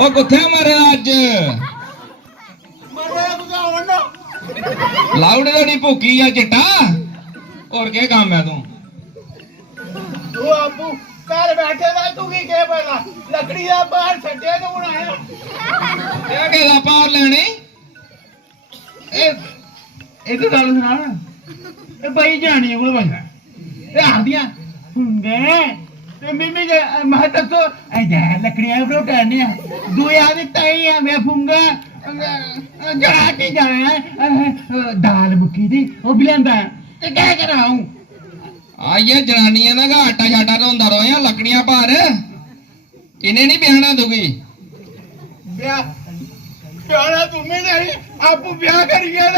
ओ कुत्थे मरे अज लाउड थोड़ी भुखी या चिट्टा और क्या काम है तू आपू घर बैठे दा तू की के पता लकड़ी दा बाहर छड्डे तू बनाया क्या कहदा पावर लेनी एक गल सुना ए भाई जानी कोल बंदा ए आंदियां हुंगे ते मिमी जे मैं दसो ए जा लकड़ियां उठाने दो यार तई है मैं फूंगा जड़ा के जाए दाल मुक्की दी ओ भी लेंदा ते क्या कराऊं आइए जनानियां ना आटा शाटा धोंदा रहो लकड़ियां भार इन्हें नहीं ब्याहना दूगी ब्याहना तुम्हें नहीं आप ब्याह करिए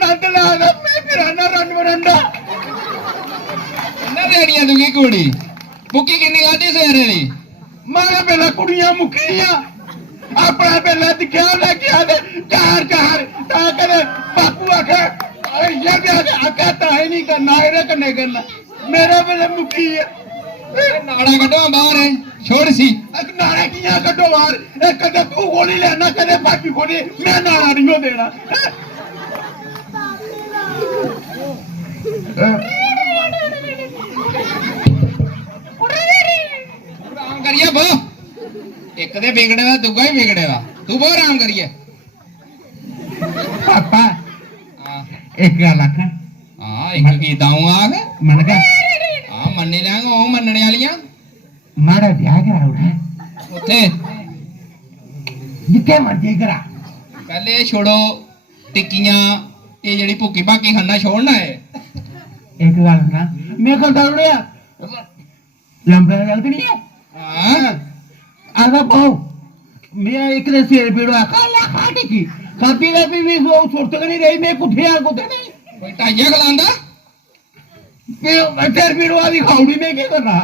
नंद ला मैं फिराना रन बरंडा इन्हें देनियां दूगी कुड़ी मुक्की किन्नी खाधी सवेरे दी मैं पहले कुड़ियां मुक्कियां अपना पहले दिखा लग्या चार चार ताकर बापू आखे ये आखा ताई नहीं करना इहदे कन्नै करना मेरा पहले मुक्की है नाड़ा कड्डो बाहर है छोड़ सी नाड़ा कियां कड्डो बाहर कदे तू गोली लेना कदे बाकी गोली मैं नाड़ा नहीं देना आराम करिए बो एक दे बिगड़ेगा दूगा ही बिगड़ेगा तू बहुत आराम करिए पापा एक गल आखा हाँ एक कीता हूं आख मन का हाँ मन्नी लैंग ओ मनने वालियां माड़ा ब्याह कराउड़ा उत्थे जिथे मर्जी करा पहले छोड़ो टिक्कियां ये जेड़ी भुक्की भाकी खाना छोड़ना है एक गल ना मैं खाता उड़िया लंबा गल नहीं है हाँ आधा पाओ मैं एक ने सिर पीड़ो आखा ला खा टिक्की खाती रही भी वो सुरत नहीं रही मैं कुठे आ कुठे नहीं कोई टाइया खिलांदा सिर पीड़ो आदि खाउड़ी में क्या करना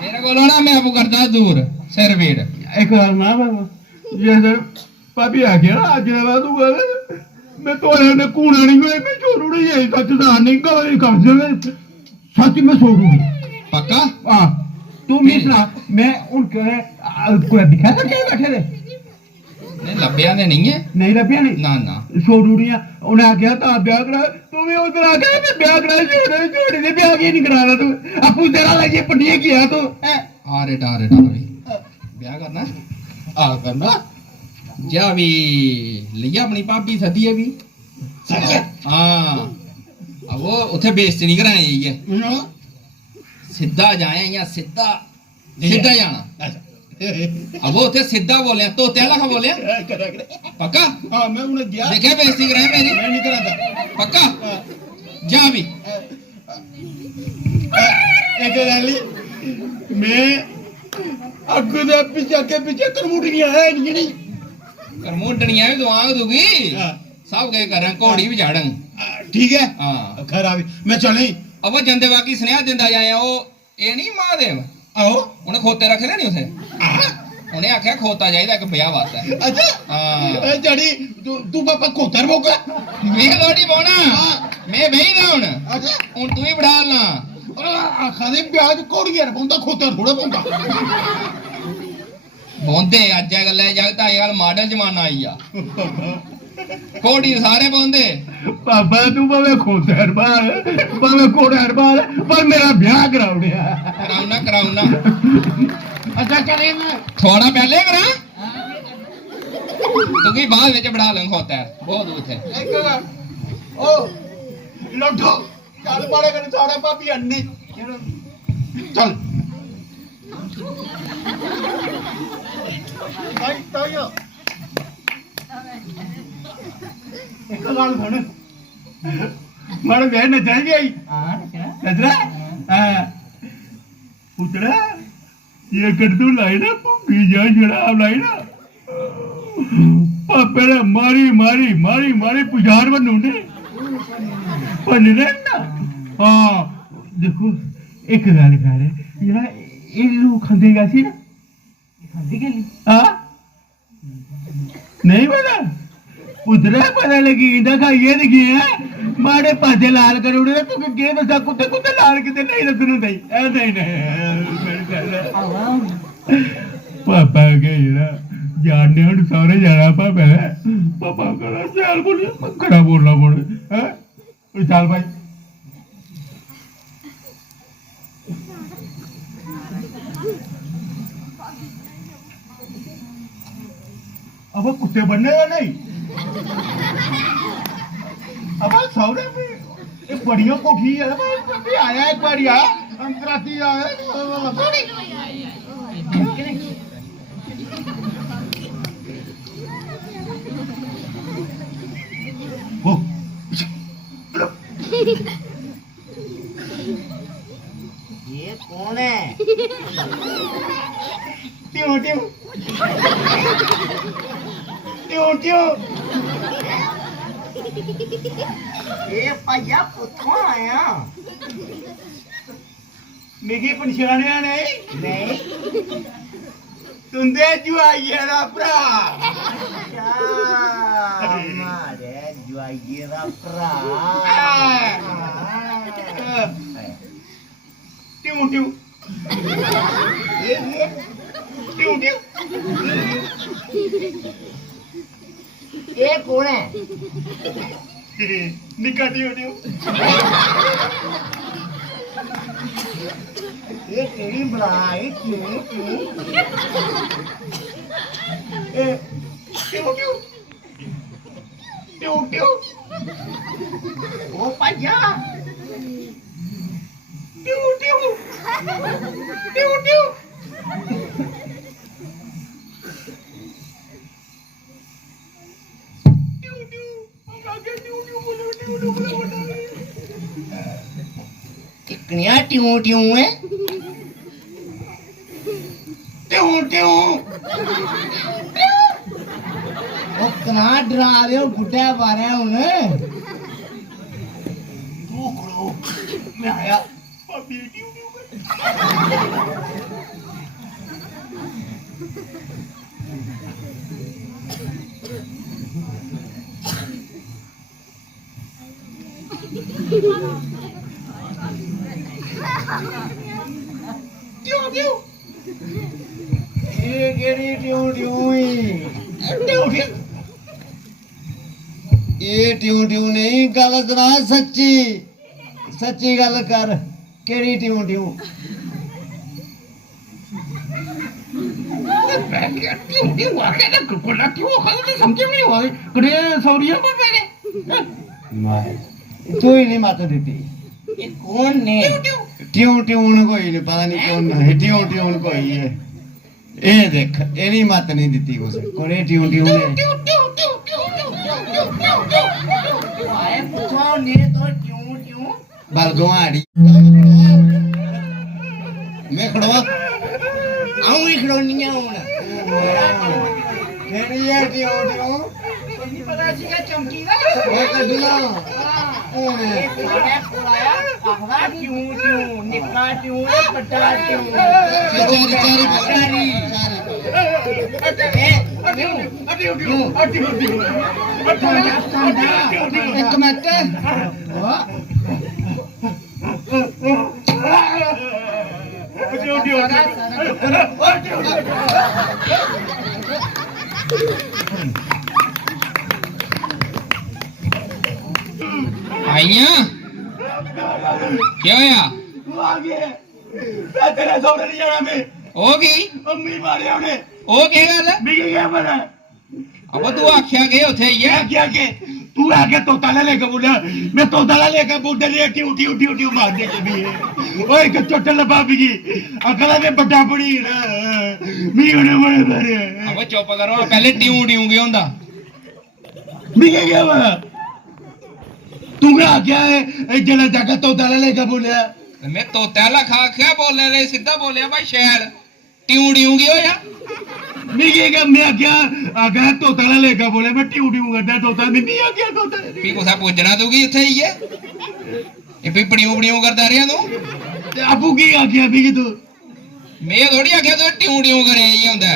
मेरे को ना मैं आपको करता दूर सिर पीड़ एक बार ना जैसे पापी आ गया आज के बाद मैं तो ने कूड़ा नहीं हुए मैं छोड़ू नहीं है सच नहीं कर सच में छोड़ूंगी पक्का हाँ तू नहीं सुना मैं उनके कोई दिखा था क्या बैठे थे नहीं लब्बिया ने नहीं है नहीं लब्बिया नहीं ना ना छोड़ूड़ियां उन्हें आखिया था ब्याह करा तू भी उधर आके मैं ब्याह करा छोड़ी दे ब्याह की नहीं कराना तू अपू तेरा लगे पटिए किया तू अरे डारे डारे ब्याह करना आ करना जा भी लिया अपनी भाभी सदी है भी हाँ अब वो उथे बेइज्जती नहीं करानी चाहिए सीधा जाए या सीधा सीधा जाना अब वो उथे सीधा बोले तो त्याला का बोले पक्का हाँ मैं उन्हें गया देखा बेइज्जती कराए मेरी मैं नहीं कराता पक्का जा भी एक रैली मैं अग्गू दे पीछे के पीछे करमुटियां है नहीं करमुटनियां भी दुआंग दूगी सब के करें घोड़ी भी झाड़न ठीक है हाँ घर आ मैं चले अब वो जंदे बाकी स्नेहा दिंदा जाए वो ये नहीं महादेव आओ उन्हें खोते रखे नहीं उसे उन्हें आख्या खोता चाहिए एक ब्याह वास्ते अच्छा हाँ जड़ी तू पापा खोतर बोका मैं लोड़ी बोना मैं बही ना हुन अच्छा हुन तू ही बढ़ा ला खाने ब्याह कोड़ गया बोंदा खोतर थोड़ा बोंदा बोंदे अज गल जगत अजकल मॉडल जमाना आई आ कोड़ी सारे बोंदे पापा तू भावे खोतर बाल भावे कोड़र बाल पर मेरा ब्याह कराउड़िया कराउना कराउना अच्छा चले मैं थोड़ा पहले करा तू की बाद विच बढ़ा लें खोता है बहुत उथे ओ लड्डू चल मारे कर सारे भाभी अन्नी चल भाई तायो एक गल सुन मारे गए न जाएंगे हां नजरा हां पुतड़ा ये कर तू लाई ना भूखी जा जड़ा लाई ना पापे ने मारी मारी मारी मारी पुजार बनू ने बनने ना हाँ देखो एक गल कर यार ये लोग खांदेगा सी ना खांदी के लिए हाँ नहीं पता उधर पता लगी इंदा खाइए दिखी है मारे पासे लाल कर उड़े तू के दसा कुत्ते कुत्ते लाल किते नहीं लगनु नहीं नहीं नहीं पापा के जरा जानने हम सारे जाना पापा पापा करा चल बोलिए खड़ा बोलना पड़े हैं चल भाई अब कुत्ते बनने या नहीं अब सौरे में एक बढ़िया कोठी है भाई आया एक बढ़िया अंतराती आया वो ये कौन है? ट्यों ट्यों ट्यों ट्यों ये भैया कुत्थों आया? मिगी पछाणिया नहीं नहीं तुंदे जुआइये दा भरा अच्छा हमारे जुआइये दा भरा ट्यों ट्यों ये ट्यों ट्यों ये कौन है? निका ट्यों ट्यों ये तेरी बुराई क्यों क्यों? ट्यों ट्यों ट्यों ट्यों ओ भैया ट्यों ट्यों ट्यों ट्यों कितनिया ट्यों ट्यों है? ट्यों ट्यों ओ कना डरा रहे हो बुढ़ा बारे हुन तू खड़ो मैं आया भाभी ट्यों ट्यों ट्यों ट्यों ये केड़ी ट्यों ट्यों हुई? ट्यों ट्यों ये ट्यों ट्यों नहीं गल सुना सच्ची सच्ची गल कर केड़ी ट्यों ट्यों? मैं क्या ट्यों ट्यों आके ना कोला क्यों खाने तो समझ में नहीं हुआ कड़े सौरिया में मेरे तू ही नहीं माता देती ये कौन ने? ट्यों ट्यों कोई नहीं पता नहीं कौन है ट्यों ट्यों कोई है ये देख एनी मत नहीं देती उसे कोने ट्यों ट्यों ने आए पूछो ने तो ट्यों ट्यों बलगवाड़ी मैं खड़वा आऊं ही खड़ोनिया हूं केड़ी है ट्यों ट्यों पता सीगा चमकी दा मैं कढला ये कोने पुराया कहवा ट्यों ट्यों निका ट्यों बड़ा ट्यों चारी एक मिनट आइया क्या होया तू आ गया मैं तेरे सौरे नहीं जाना मैं होगी अम्मी मारे उन्हें ओ क्या गल मिगी क्या पता अब तू आख्या गए उथे ही है क्या के तू आके तोता ले लेके बोला मैं तोता ले लेके बोलते ले टी उठी उठी उठी मार दे कभी ओए एक चोट लबा बिगी अकला में बड़ा पड़ी ना मी उन्हें बड़े बड़े अब चुप करो पहले ट्यूं ट्यूं के होंदा मिगी क्या पता तू क्या क्या है जला जाके तोता ले लेके बोला मैं तोता ला खा क्या बोलने ले सीधा बोलिया भाई शहर ट्यूं ट्यूं की होया मिगी क्या मैं क्या आगे तोता ले लेके बोले मैं टी उठी करता तोता नहीं आ गया तोता भी कुछ पूछना तू की उथे ही है ये भी पड़ियों पड़ियों करता रहा तू आपू की आ गया मिगी तू मैं थोड़ी आख्या तू ट्यूं ट्यूं करे ही होंदा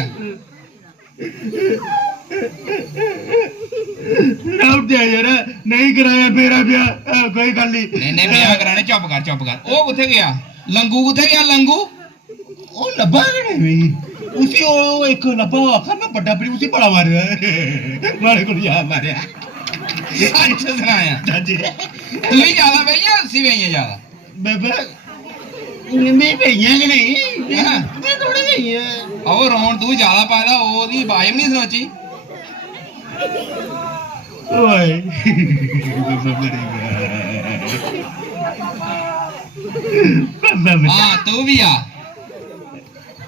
राउट दे यार नहीं कराया मेरा ब्याह कोई गल नहीं नहीं ब्याह कराने चुप कर ओ कुथे गया लंगू कुथे गया लंगू ओ लब्बा नहीं मिगी उसी वो एक लब्बा आखा ना बड़ा बड़ी उसी बड़ा मारे मारे को याद मारे अच्छा सुनाया चाची तू ही ज्यादा बई या उसी बई है ज्यादा बेबे नहीं भैया कि नहीं हाँ। मैं थोड़ी नहीं है ਉਹ ਰੌਣ ਤੂੰ ਜ਼ਿਆਦਾ ਪਾਦਾ ਉਹਦੀ ਬਾਜ ਵੀ ਨਹੀਂ ਸੁਣਾਚੀ ओए बाबा मरेगा ਹਾਂ ਤੂੰ ਵੀ ਆ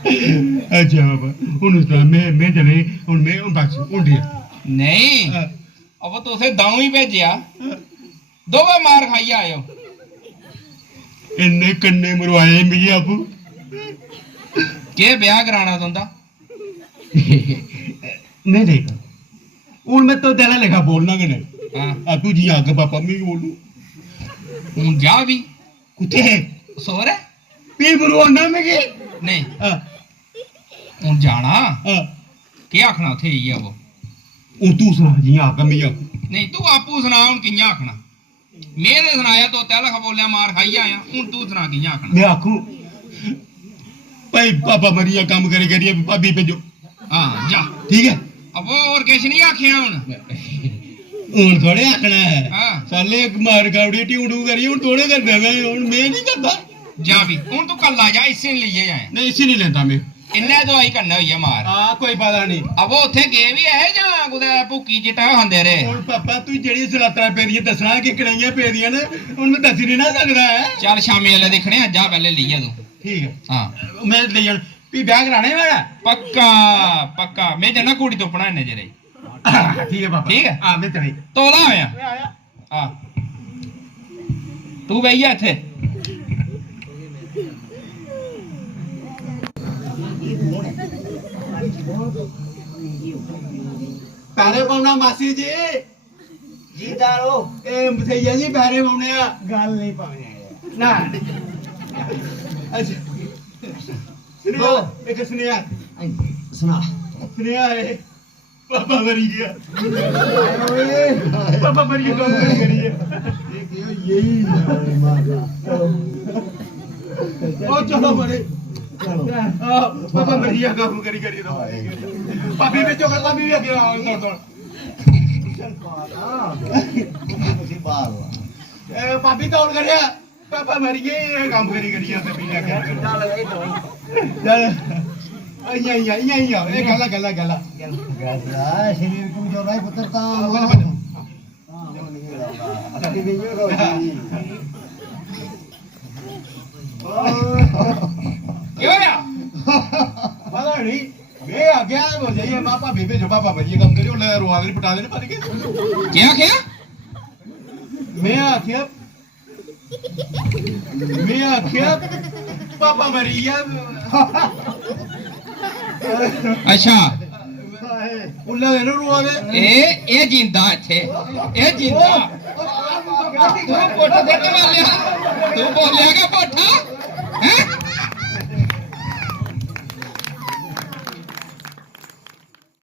अच्छा बाबा उन उस मैं चले उन मैं उन बस उन दिया ਨਹੀਂ ਉਹ ਤੁਸੀਂ ਦਾਉ ਹੀ ਭੇਜਿਆ ਦੋਵੇਂ ਮਾਰ ਖਾਈ ਆਇਓ इन्ने कन्ने मरवाए मिगी आपू ਕਿ ਵਿਆਹ ਕਰਾਣਾ ਤੁੰਦਾ नहीं देखा उन मैं तो तेरा लेखा बोलना कि नहीं ਹਾਂ आपू जी आगे पापा मैं बोलू ਹੁਣ ਜਾ ਵੀ कुत्ते ਸੋਰ ਹੈ पी मरवाना मिगी ਨਹੀਂ हां ਹੁਣ ਜਾਣਾ हां ਕੀ ਆਖਣਾ ਉੱਥੇ ਹੀ ਆ ਉਹ उन तू सुना जी आगे मैं आपू ਨਹੀਂ ਤੂੰ ਆਪੂ ਸੁਣਾ ਹੁਣ ਕਿੰਨਾ ਆਖਣਾ ਮੇਰੇ ਸੁਣਾਇਆ ਤੋ ਤੈ ਲਖ ਬੋਲਿਆ ਮਾਰ ਖਾਈ ਆਇਆ ਹੁਣ ਤੂੰ ਸੁਣਾ ਕਿੰਨਾ ਆਖਣਾ मैं आखू भाई पापा मरिया काम करे करिए भाभी भेजो ਹਾਂ ਜਾ ठीक है ਅਬ ਹੋਰ ਕਿਛ ਨਹੀਂ ਆਖਿਆ ਹੁਣ ਹੁਣ ਥੋੜੇ ਆਖਣਾ ਹੈ ਹਾਂ ਸਾਲੇ ਮਾਰ ਗਾਉੜੀ ਟਿਊਡੂ ਕਰੀ ਹੁਣ ਥੋੜੇ ਕਰਦਾ ਮੈਂ ਹੁਣ ਮੈਂ ਨਹੀਂ ਕਰਦਾ ਜਾ ਵੀ ਹੁਣ ਤੂੰ ਕੱਲਾ ਜਾ ਇਸੇ ਨੂੰ ਲਈਏ ਜਾਏ ਨਹੀਂ ਇਸੇ ਨਹੀਂ ਲੈਂਦਾ ਮੈਂ ਇੰਨਾ ਦਵਾਈ ਕਰਨਾ ਹੋਈ ਆ ਮਾਰ ਆ ਕੋਈ ਪਤਾ ਨਹੀਂ ਅਬ ਉਹ ਉੱਥੇ ਗਏ ਵੀ ਇਹ ਜਾਂ ਕੁਦੇ ਭੁੱਕੀ ਚਿੱਟਾ ਖਾਂਦੇ ਰਹੇ ਹੁਣ ਪਾਪਾ ਤੂੰ ਜਿਹੜੀ ਸਲਾਤਾਂ ਪੇਰੀਆਂ ਦੱਸਣਾ ਕਿ ਕੜਾਈਆਂ ਪੇਰੀਆਂ ਨੇ ਹੁਣ ਮੈਂ ਦੱਸ ਨਹੀਂ ਨਾ ਸਕਦਾ ਹੈ ਚੱਲ ਸ਼ਾਮੀ ਵਾਲੇ ਦੇਖਣੇ ਆ ਜਾ ਪਹਿਲੇ ਲਈਏ ਤੂੰ ਠੀਕ ਹੈ ਹਾਂ ਮੈਂ ਲੈ ਜਾਣ ਵੀ ਵਿਆਹ ਕਰਾਣੇ ਵਾਲਾ ਪੱਕਾ ਪੱਕਾ ਮੈਂ ਜਨਾ ਕੁੜੀ ਤੋਂ ਪਣਾ ਇਹਨੇ ਜਰੇ ਠੀਕ ਹੈ ਪਾਪਾ ਠੀਕ ਹੈ ਹਾਂ ਮੈਂ ਚਲੀ ਤੋਲਾ ਹੋਇਆ ਮੈਂ ਆਇਆ ਹਾਂ ਤੂੰ ਬਈਆ ਇੱਥੇ ਪੈਰੇ ਪਾਉਣਾ ਮਾਸੀ ਜੀ ਜੀਦਾਰੋ ਇਹ ਮਥਈਆ ਜੀ ਪੈਰੇ ਪਾਉਣੇ ਆ ਗੱਲ ਨਹੀਂ ਪਾਉਣੀ ਨਾ ਅੱਛਾ ਸੁਨਿਆ ਇੱਕ ਸੁਨਿਆ ਸੁਣਾ ਸੁਨਿਆ ਹੈ ਪਾਪਾ ਮਰੀ ਗਿਆ ਓਏ ਪਾਪਾ ਮਰੀ ਗਿਆ ਕੰਮ ਕਰੀ ਹੈ ਇਹ ਕਿਉਂ ਯਹੀ ਮਾਰਾ ਉਹ ਚਲੋ ਬੜੇ ਚਲੋ ਪਾਪਾ ਮਰੀ ਗਿਆ ਕੰਮ ਕਰੀ ਪਾਪੀ ਵਿੱਚੋਂ ਕਰ ਪਾਪੀ ਵੀ ਅੱਗੇ ਆ ਦੌੜ ਦੌੜ ਤੁਸੀਂ ਬਾਹਰ ਵਾ ਪਾਪੀ ਦੌੜ ਕਰਿਆ ਪਾਪਾ ਮਰੀ ਗਏ ਕੰਮ ਕਰੀ ਆ ਤੇ ਪੀ ਲਿਆ ਚੱਲ ਇਹ ਤੋਂ ਚੱਲ ਆਈਆਂ ਇਹ ਗੱਲਾਂ ਗੱਲਾਂ ਸ਼ਰੀਰ ਕਮਜ਼ੋਰ ਹੈ ਪੁੱਤਰ ਤਾਂ ਕੀ ਹੋਇਆ ਪਤਾ ਨਹੀਂ ਮੈਂ ਆ ਗਿਆ ਹੋ ਜਾਈਏ ਪਾਪਾ ਬੇਬੇ ਜੋ ਪਾਪਾ ਭਈਏ ਕੰਮ ਕਰੀ ਉਹਨੇ ਰੋਆ ਦੇ ਪਟਾ ਦੇਣੇ ਪਰ ਕੇ ਕੀ ਆਖਿਆ ਮੈਂ ਆਖਿਆ ਪਾਪਾ ਮਰੀ ਗਿਆ ਅੱਛਾ ਉਹਨਾਂ ਦੇ ਨੂੰ ਰੋਆ ਦੇ ਇਹ ਜਿੰਦਾ ਇੱਥੇ ਇਹ ਜਿੰਦਾ ਤੂੰ ਪੁੱਟ ਦੇ ਕੇ ਮਾਲਿਆ ਤੂੰ ਬੋਲਿਆ ਕਿ ਪੁੱਠਾ